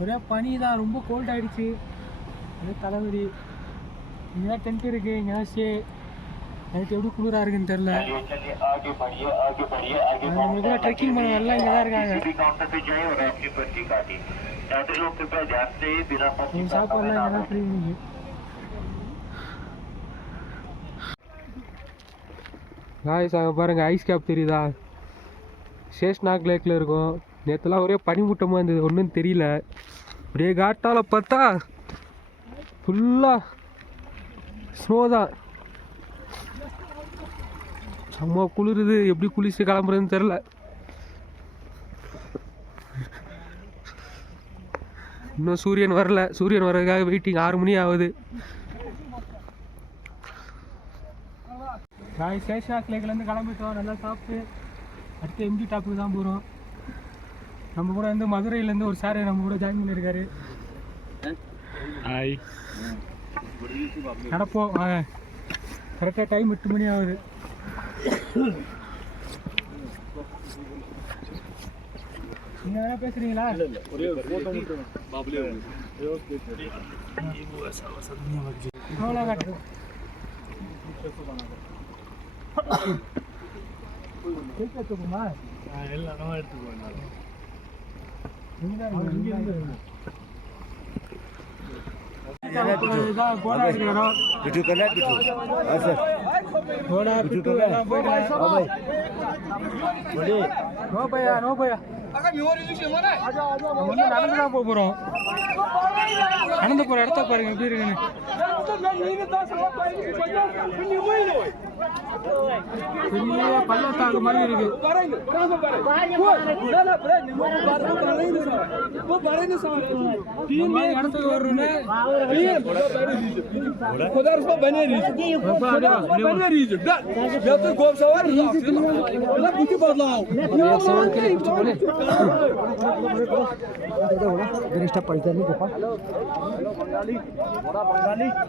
ஒரே பனி தான் ரொம்ப கோல்ட் ஆகிடுச்சு ஒரே தலைவலி. இங்கே தான் டென்ட் இருக்குது இங்கே தான் ஸ்டே நைட்டு எப்படி குளிராக இருக்குன்னு தெரில நம்மளுக்கு ட்ரெக்கிங் பண்ண எல்லாம் இங்கே தான் இருக்காங்க சாப்பாடுலாம் இங்கே தான் ஃப்ரீ இருக்குது காய்ஸ் அங்கே பாருங்கள் ஐஸ் கேப் தெரியுதா? சேஷ்நாக் லேக்கில் இருக்கும். நேற்றுலாம் ஒரே பனிமூட்டமாக இருந்தது ஒன்றும் தெரியல. அப்படியே காட்டால பார்த்தா ஃபுல்லாக ஸ்னோ தான் செம்ம குளிருது. எப்படி குளிச்சு கிளம்புறதுன்னு தெரில இன்னும் சூரியன் வரல. சூரியன் வர்றதுக்காக வெயிட்டிங் ஆறு மணி ஆகுது. நாய் சேஷாக் கிளைக்கிலேருந்து கிளம்பிட்டோம். நல்லா சாப்பிட்டு அடுத்து எம்ஜி டாப்புக்கு தான் போகிறோம் நம்ம கூட வந்து மதுரையிலேருந்து ஒரு சார் நம்ம கூட ஜாயின் பண்ணியிருக்காரு ஹாய் நடப்போம் கரெக்டாக டைம் எட்டு மணி ஆகுது. நீங்கள் வேணா பேசுகிறீங்களா ஒரே ஒரு ஃபோட்டோ மட்டும் பாபுலே எவ்வளோ காட்டு கேக் எடுத்துக்கோமா எல்லாம் நம்ம எடுத்துக்குவோம் இதான் பிட்டு கல்யா பிட்டு ஆ சார் போறோம். நடந்து போற இடத்த பாருங்க எப்படி இருக்குன்னு. Atât. Ini Mau kita harus harus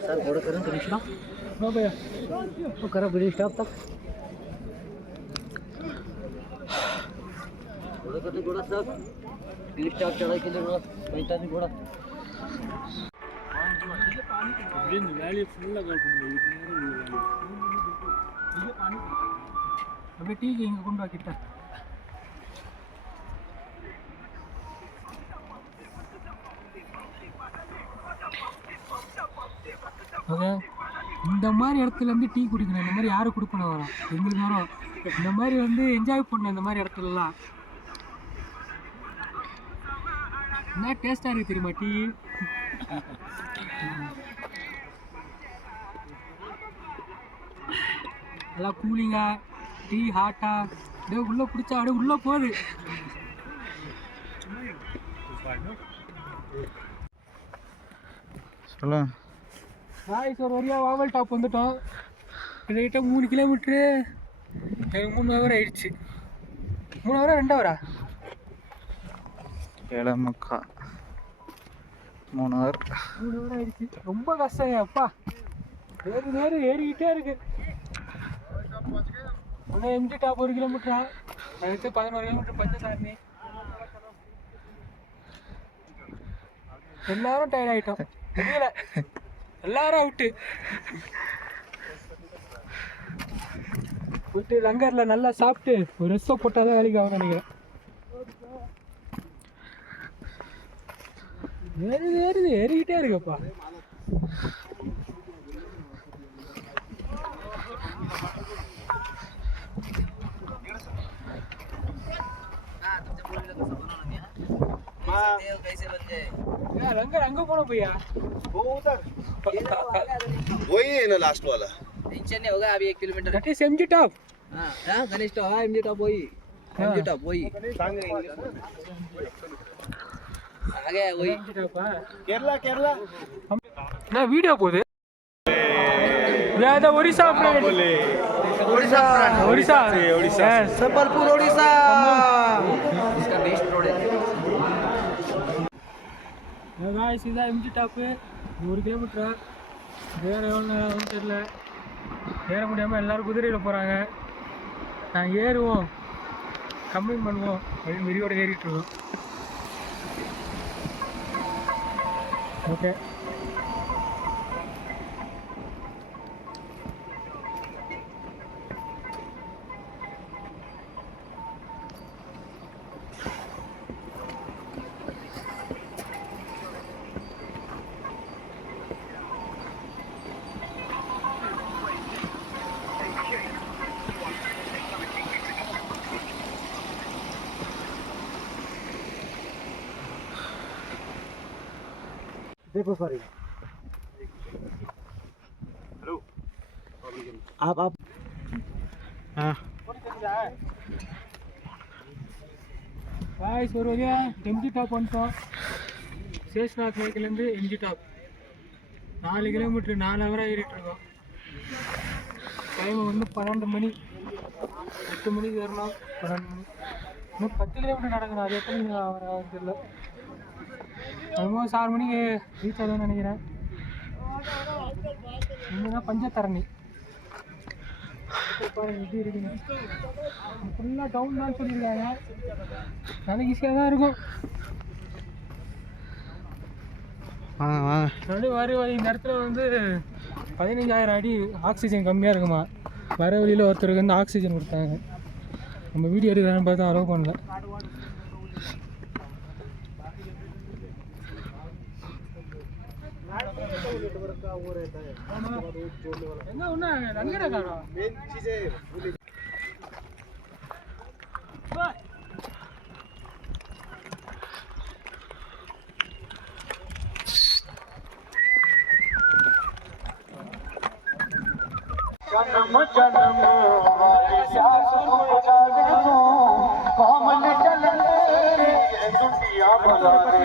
sir घोड़ा करें गणेश स्टॉप तो करो गणेश स्टॉप तक घोड़ा घोड़ा सर गणेश स्टॉप चढ़ाई के लिए घोड़ा बैठा घोड़ा पानी ठीक है। इंकोटा ஓகே இந்த மாதிரி இடத்துல வந்து டீ குடிக்கணும் இந்த மாதிரி யாரும் கொடுக்கணும் வரோம் எங்களுக்கு வரும். இந்த மாதிரி வந்து என்ஜாய் பண்ணணும் இந்த மாதிரி இடத்துலலாம். என்ன டேஸ்டாக இருக்குது தெரியுமா டீ? நல்லா கூலிங்காக டீ ஹாட்டாக அப்படியே உள்ளே பிடிச்சா அப்படியே உள்ளே போகுது. சொல்லுங்க. நாய்ஸ் ஒரு வழியாக வாவல் டாப் வந்துட்டோம். கிட்டத்தட்ட மூணு கிலோமீட்ரு எனக்கு மூணு ஹவர் ஆயிடுச்சு. மூணு ஹவரா ரெண்டு ஹவரா ஏழை முக்கா மூணு ஹவர் மூணு ஹவர் ஆயிடுச்சு. ரொம்ப கஷ்டம் அப்பா. ஏறி ஏறி ஏறிக்கிட்டே இருக்கு. ஒன்று எம்ஜி டாப் ஒரு கிலோமீட்டரா அடுத்து பதினோரு கிலோமீட்டர் பஞ்சசாரணி எல்லாரும் டயர்ட் ஆயிட்டோம். எல்லாரும் அவுட்டு போயிட்டு லங்கர்ல நல்லா சாப்பிட்டு ஒரு ரெஸ்ட்டை போட்டால் தான் வேலைக்கு ஆகும் நினைக்கிறேன் ஏறுது ஏறுது ஏறிக்கிட்டே இருக்குப்பா यार, लंगर अंग कोण भैया वही है ना लास्ट वाला। टेंशन नहीं होगा अभी एक kilometre. That is MG top हाँ गणेश टॉप हाँ एमजी टॉप वही। एमजी टॉप वही। आ गया वही। केरला केरला। ना वीडियो पोदे व्यादा ओडिसा अपने ओडिसा ओडिसा ओडिसा सबलपुर ओडिसा காய்ஸ் இதான் எம்ஜி டாப்பு ஒரு கிலோமீட்டரா வேறு எவ்வளோ நேரம் தெரியல. ஏற முடியாமல் எல்லோரும் குதிரையில் போகிறாங்க நாங்கள் ஏறுவோம். கம்மி பண்ணுவோம். அப்படின்னு வெறியோடு ஏறிட்டுருக்கோம் ஓகே देखो सॉरी आप आप காய்ஸ் ஒரு வழியாக எம்ஜி டாப் வந்துட்டோம் சேஷ்நாத் லேக்லேருந்து எம்ஜி டாப் நாலு கிலோமீட்டர் நாலு ஹவராக ஏறிட்டு இருக்கோம் டைம் வந்து பன்னெண்டு மணி எட்டு மணிக்கு ஏறணும் பன்னெண்டு மணி இன்னும் பத்து கிலோமீட்டர் நடக்கணும் அது எத்தனை மணி ஆகும் தெரியல ஆல்மோஸ்ட் ஆறு மணிக்கு ரீச் ஆகுதுன்னு நினைக்கிறேன். இங்கே பஞ்சத்தரணி. எப்படி இருக்குங்க ஃபுல்லாக டவுன் தான் சொல்லியிருக்காங்க. நல்லா ஈஸியாக தான் இருக்கும். வாங்க வாங்க. வர வழி இந்த இடத்துல வந்து பதினஞ்சாயிரம் அடி ஆக்சிஜன் கம்மியாக இருக்குமா? வர வழியில் ஒருத்தருக்கு வந்து ஆக்சிஜன் கொடுத்தாங்க. நம்ம வீடியோ எடுக்கிறான்னு பார்த்தா அலோவ் பண்ணல. नेटवर्क का वो रहता है जोड़ने वाला ना उन्हें रंगे लगा रहा मेन चीज है जन्म जन्म कमल चलने दुनिया बना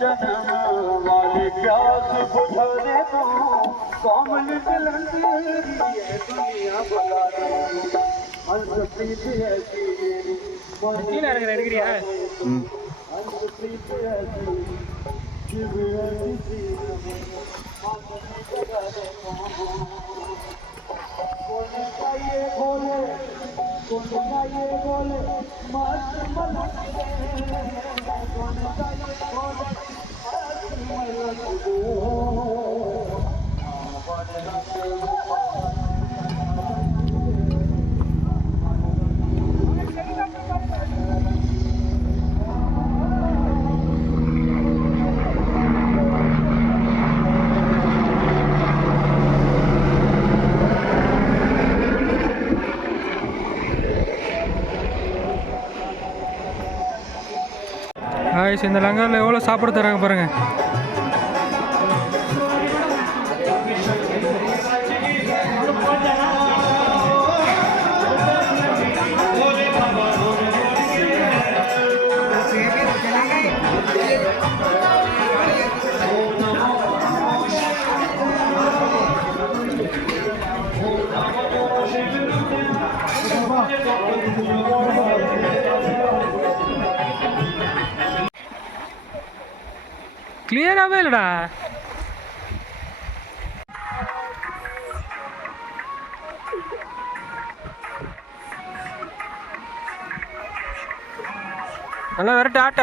जन्म वाली प्यास बुझाने तू कोमल दिलन तेरी दुनिया बुला दे अंत प्रीत ऐसी तीन आरग रेडगिरी है अंत प्रीत ऐसी जीव ऐसी ஆயிடுச்சு இந்த லங்காரில் எவ்வளோ சாப்பாடு தராங்க பாருங்க. கிளியராகவே இல்லைடா. நல்லா வரட்டு ஆட்ட.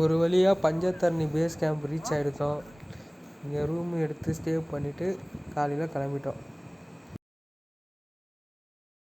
ஒரு வழியாக பஞ்சத்தரணி பேஸ் கேம்ப் ரீச் ஆகிடுத்தோம் இங்கே ரூம் எடுத்து ஸ்டே பண்ணிவிட்டு காலையில் கிளம்பிட்டோம்.